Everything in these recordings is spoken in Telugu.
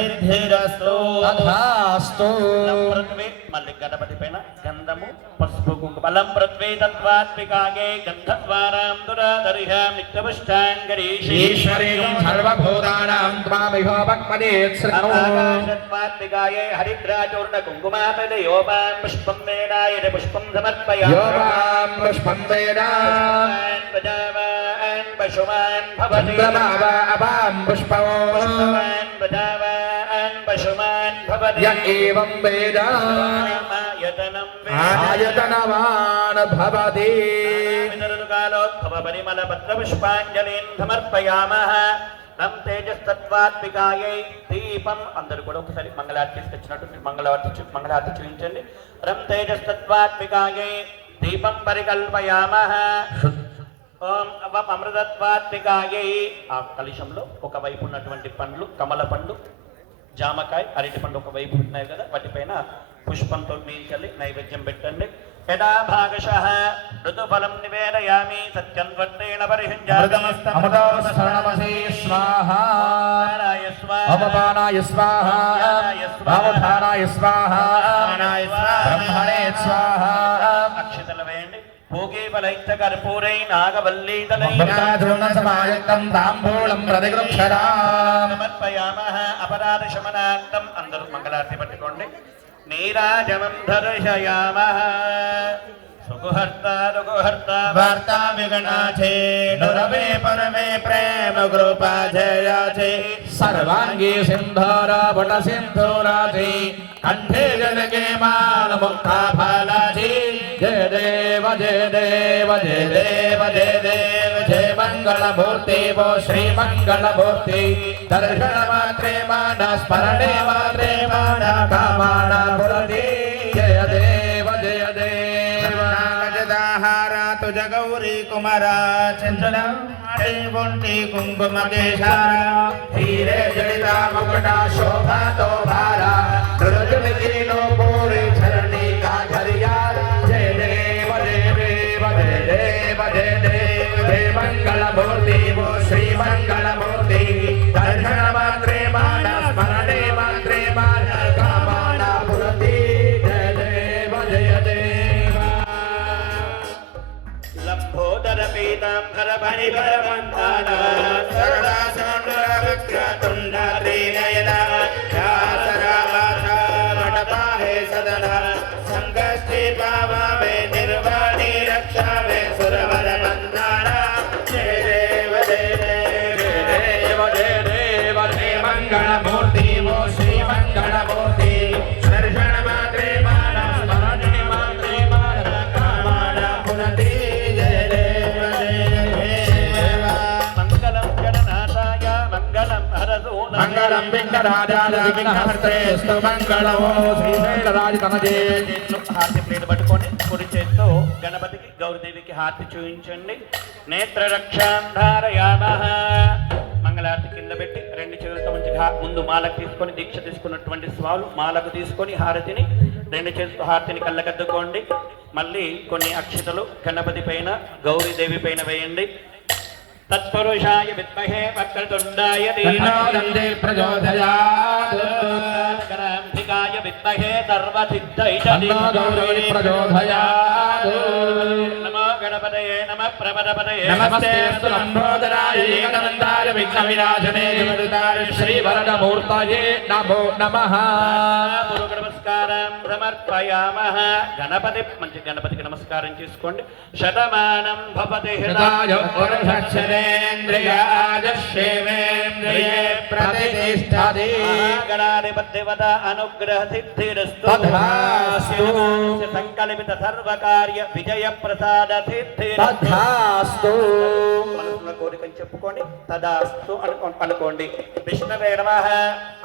సిద్ధిరస్తు తథాస్తు. పృథ్వీ మళ్ళీ గణపతి పైన గంధము పసుపు కుంకుమలం పృథ్వీ తత్వాత్మికాగే గంధద్వారాం దురాదరిహాం నిత్యపుష్టాంగరీషి ఈశ్వరీయం సర్వభూతానాం త్వామిహ భక్మదేత్సృణో. ఆకాశత్వాత్మికాగే హరిద్రాచూర్ణ కుంకుమాపదయోపాం పుష్పం వేదాయ పుష్పం సమర్పయామి. యోగాం పుష్పం వేదాం ప్రజావాన్ పశుమాన్ భవతి. చంద్రమావ అపాం పుష్పం ప్రజావాన్ పశుమాన్ భవతి. య ఏవం వేద ఆయతనం ఆయతనవాన్ భవతి. కాలోద్భవ పరిమళ పత్ర పుష్పాంజలిం సమర్పయామః. నం తేజస్తత్వాత్మికాయై దీపం. అందరూ కూడా ఒకసారి మంగళారతి తీసుకొచ్చినట్టు మంగళారతి చూపించండి. రం తేజస్తత్వాత్మికాయై దీపం పరికల్పయామః. ఓం అవం అమృతత్వాత్మికాయై. ఆ కలశంలో ఒకవైపు ఉన్నటువంటి పండ్లు కమల పండు, జామకాయ, అరటి పండు ఒకవైపు ఉన్నాయి కదా, వాటిపైన పుష్పంతో మీల్చల్లి నైవేద్యం పెట్టండి. యదా భాగశః ఋతుఫలం నివేదయామి సత్యం త్వత్తేన పరిహుంజామి. అమృతోస్మరణమసే స్వాహా. అపపానాయ స్వాహా. అవధానాయ స్వాహా. బ్రహ్మణే స్వాహా. అక్షతలు వేయండి. భోగేవలైత కర్పూరై నాగవల్లీతలై సమాయుక్తం తాంబూలం ప్రతిగృక్షరాం. సమర్పయామః. అపరాధ శమనార్థం. అందరూ మంగళారతి పట్టుకోండి. నీరాజనం దర్శయామః. సుగుహర్త రుగుహర్త వార్తా విగణాచే డురవే పరమే ప్రేమ కృపాజయాచే. సర్వాంగీ సింధూర వట సింధూరాచే కంఠే జనకే మాన ముక్తా ఫలాచే. జయ దేవ జయ దేవ జయ దేవ జయ దేవ జయ మంగళమూర్తి వో శ్రీ మంగళమూర్తి. దర్శన మాత్రే మాన స్మరణే మాత్రే మాన కామాన పురతి. జయ దేవ జయ దేవ. తుజ గౌరీ కుమారా చంచలం ఒంటి కుంకుమ కేశార హీరే జడిత ముకుట శోభతో భారా దురజనిలో పూరి చరణి కాఘరియా. జయ దేవ దేవ జయ దేవ జయ దేవ జయ మంగళమూర్తి వో శ్రీ మంగళమూర్తి. దర్శన మాత్రే మాన స్మరణే మాత్రే మాన కామాన పురతి. జయ దేవ జయ దేవ. లంబోదర పీతాంబర పరిపరమంతాన సరళా సాంద్ర విక్రతుండ త్రినయన శాసరావాసా వటపాహే సదన సంగస్తి పావామే నిర్వాణి రక్షామే సురవర మందాన. జయ దేవ జయ దేవ జయ దేవ జయ మంగళమూర్తి వో శ్రీ మంగళమూర్తి. దర్శన మాత్రే మాన స్మరణే మాత్రే మాన కామాన పునతి. జయ దేవ జయ దేవ. మంగళం గణనాథాయ మంగళం హరసూన మంగళం విఘ్నరాజాయ విఘ్నహర్తేస్తు మంగళమో శ్రీశైలరాజ తనజే. హారతి ప్లేట్ పట్టుకొని కుడి చేతితో గణపతికి గౌరీదేవికి హారతి చూపించండి. నేత్ర రక్షాంధారయామః. మంగళారతి కింద పెట్టి రెండు చేతులతో మంచి ముందు మాలకు తీసుకొని దీక్ష తీసుకున్నటువంటి స్వాలు మాలకు తీసుకొని హారతిని రెండు చేతులతో హారతిని కళ్ళకద్దుకోండి. మళ్ళీ కొన్ని అక్షతలు గణపతి పైన గౌరీదేవి పైన వేయండి. తత్పురుషాయ విద్మహే వక్రతుండాయ ధీమహి ప్రచోదయాత్. గణాంబికాయ విద్మహే సర్వసిద్ధైః గౌరీ ప్రచోదయాత్. నమో గణపతయే నమః ప్రమదపతయే నమస్తేస్తు లంబోదరాయ ఏకదంతాయ విఘ్న వినాశనే జగదుతాయ శ్రీ వరదమూర్తయే నమో నమః. నమస్కారం సమర్పయామః. గణపతి మంచి గణపతికి నమస్కారం చేసుకోండి. శతమానం భవతి హృదాయ పురుషక్షరేంద్రియాయ శివేంద్రియే ప్రతిష్ఠతి. గణాధిపతివత అనుగ్రహ సిద్ధిరస్తు. తథాస్తు. సంకల్పిత సర్వకార్య విజయ ప్రసాద సిద్ధిరస్తు. తథాస్తు. మనసులో కోరికను చెప్పుకోండి. తదాస్తు అనుకోండి. విష్ణవే నమః.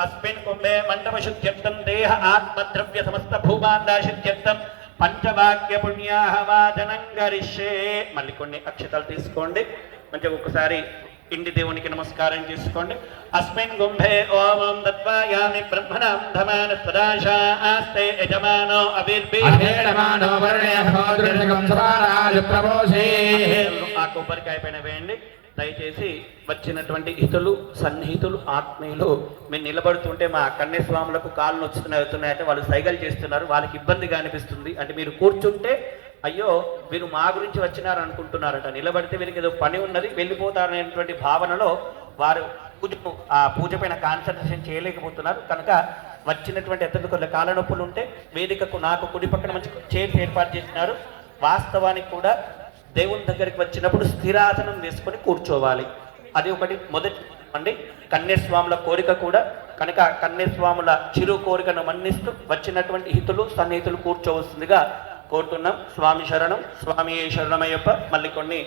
అస్మిన్ కుంభే మండప శుద్ధ్యర్థం దేహ ఆత్మద్రవ్య సమస్త భూమాండా శుద్ధ్యర్థం పంచవాక్య పుణ్యాహవాచనం గరిష్యే. మళ్ళీ కొన్ని అక్షతాలు తీసుకోండి. మంచిగా ఒక్కసారి ఇండి దేవునికి నమస్కారం చేసుకోండి. అస్మిన్ కుంభే ఓం దత్వాయామి బ్రహ్మణాం ధమాన సదాశాస్తే యజమానో అభిర్భీయమానో వర్ణే హోదృశకం సవారాజ ప్రమోషే. ఆ కొబ్బరికాయ పైన వేయండి. దయచేసి వచ్చినటువంటి హితులు సన్నిహితులు ఆత్మీయులు మేము నిలబడుతుంటే మా కన్యస్వాములకు కాళ్ళు నొచ్చుతున్నాయంటే వాళ్ళు సైగలు చేస్తున్నారు, వాళ్ళకి ఇబ్బందిగా అనిపిస్తుంది. అంటే మీరు కూర్చుంటే అయ్యో వీరు మా గురించి వచ్చినారు అనుకుంటున్నారట, నిలబడితే వీరికి ఏదో పని ఉన్నది వెళ్ళిపోతారనేటువంటి భావనలో వారు ఆ పూజ పైన కాన్సన్ట్రేషన్ చేయలేకపోతున్నారు. కనుక వచ్చినటువంటి అతిథుల కాళ్ళ నొప్పులు ఉంటే వేదికకు నాకు కుడి పక్కన మంచి చైర్స్ ఏర్పాటు చేసినారు. వాస్తవానికి కూడా దేవుని దగ్గరికి వచ్చినప్పుడు స్థిరాసనం వేసుకొని కూర్చోవాలి. అది ఒకటి మొదటి అండి. కన్యస్వాముల కోరిక కూడా కనుక కన్యస్వాముల చిరు కోరికను మన్నిస్తూ వచ్చినటువంటి హితులు సన్నిహితులు కూర్చోవలసిందిగా కోరుతున్నాం. స్వామి శరణం, స్వామి శరణమయ్యప్ప. మళ్ళీ కొన్ని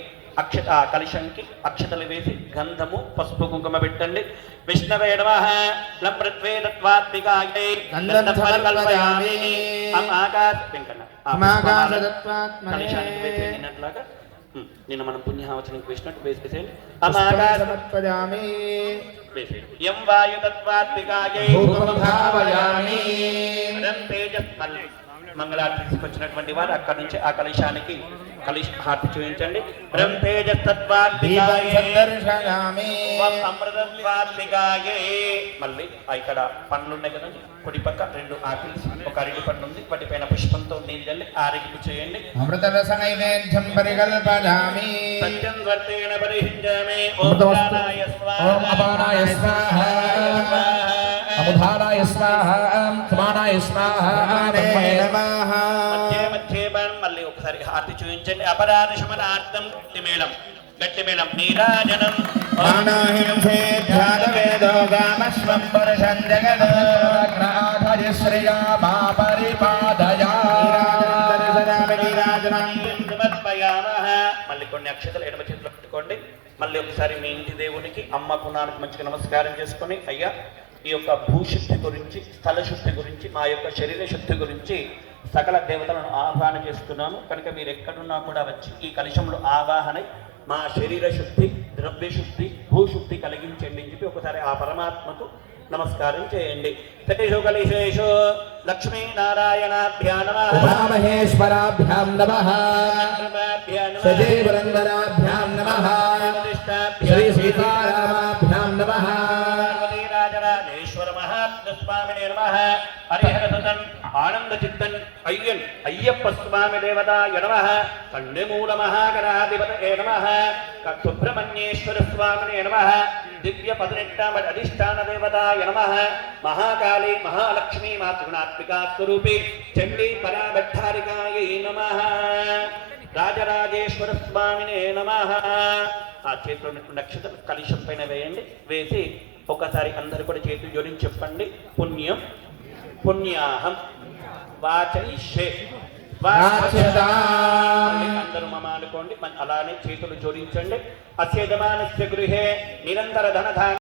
కలశంకి అక్షతలు వేసి గంధము పసుపు కుంకుమ పెట్టండి. విష్ణవే నమః లప్రత్వేదత్వాత్మికాయై గంధఫలకల్పయామి కలశానికి వేసినట్లాగా నిన్న మనం పుణ్యహావచనకి వేసినట్టు వేసేసేయండి. సమర్పయామి యం వాయుతత్వాత్మికాయై భావయామి తేజస్మల్ మంగళార్తి తీసుకొచ్చినటువంటి వారు అక్కడి నుంచి ఆ కలశానికి హారతి చూపించండి. మళ్ళీ ఇక్కడ పండ్లు ఉన్నాయి కదా, కుడి పక్క 2 ఆపిల్స్, ఒక అరటి పండు ఉంది, వాటిపైన పుష్పంతో నీళ్ళు చల్లి ఆరగిపు చేయండి. అమృతరస నైవేద్యం పరికల్పయామి. సత్యం వర్తేన పరిహించామి. ఓం అపానాయ స్వాహ, అముధారాయ స్వాహ, సమానాయ స్వాహ. మళ్ళీ ఒకసారి హారతి చూపించండి. అపరాధ శమనార్థం గట్టి మేళం నీరాజనం మళ్ళీ కొన్ని అక్షతలు ఎడమ చేతిలో పెట్టుకోండి. మళ్ళీ ఒకసారి మీ ఇంటి దేవునికి అమ్మకు నాన్నకు మంచిగా నమస్కారం చేసుకొని, అయ్యా ఈ యొక్క భూశుద్ధి గురించి, స్థల శుద్ధి గురించి, మా యొక్క శరీర శుద్ధి గురించి సకల దేవతలను ఆవాహన చేస్తున్నాము. కనుక మీరు ఎక్కడున్నా కూడా వచ్చి ఈ కలశంలో ఆవాహన మా శరీర శుద్ధి, ద్రవ్య శుద్ధి, భూశుద్ధి కలిగించండి అని చెప్పి ఒకసారి ఆ పరమాత్మకు నమస్కారం చేయండి. సతేషు కలిశేషు లక్ష్మీనారాయణాభ్యాం నమః, ఉమామహేశ్వరాభ్యాం నమః, సజీవరంగరాభ్యాం నమః, శ్రీ సీతారామాభ్యాం నమః, రాజరాజేశ్వర మహాత్మస్వామినే నమః, హరిహరసుతన్ ఆనంద చిత్తన్ అయ్యప్ప స్వామి దేవతాయ నమః, కండమూల మహాగణాధిపతయే నమః, సుబ్రహ్మణ్యేశ్వర స్వామినే నమః, దివ్య 18 అధిష్టాన దేవతాయ నమః, మహాకాళీ మహాలక్ష్మీ మాతృగుణాత్మికా స్వరూపి చండీ పరాభట్టారికాయై నమః, రాజరాజేశ్వర స్వామినే నమః. ఆ చేతిలో నక్షత్రం కలశం పైన వేయండి. వేసి ఒకసారి అందరూ కూడా చేతులు జోడించి చెప్పండి. పుణ్యం పుణ్యాహం వాచయిష్యే. అందరూ మమ అనుకోండి. అలానే చేతులు జోడించండి. అస్యజమానస్య గృహే నిరంతర ధనధాన్య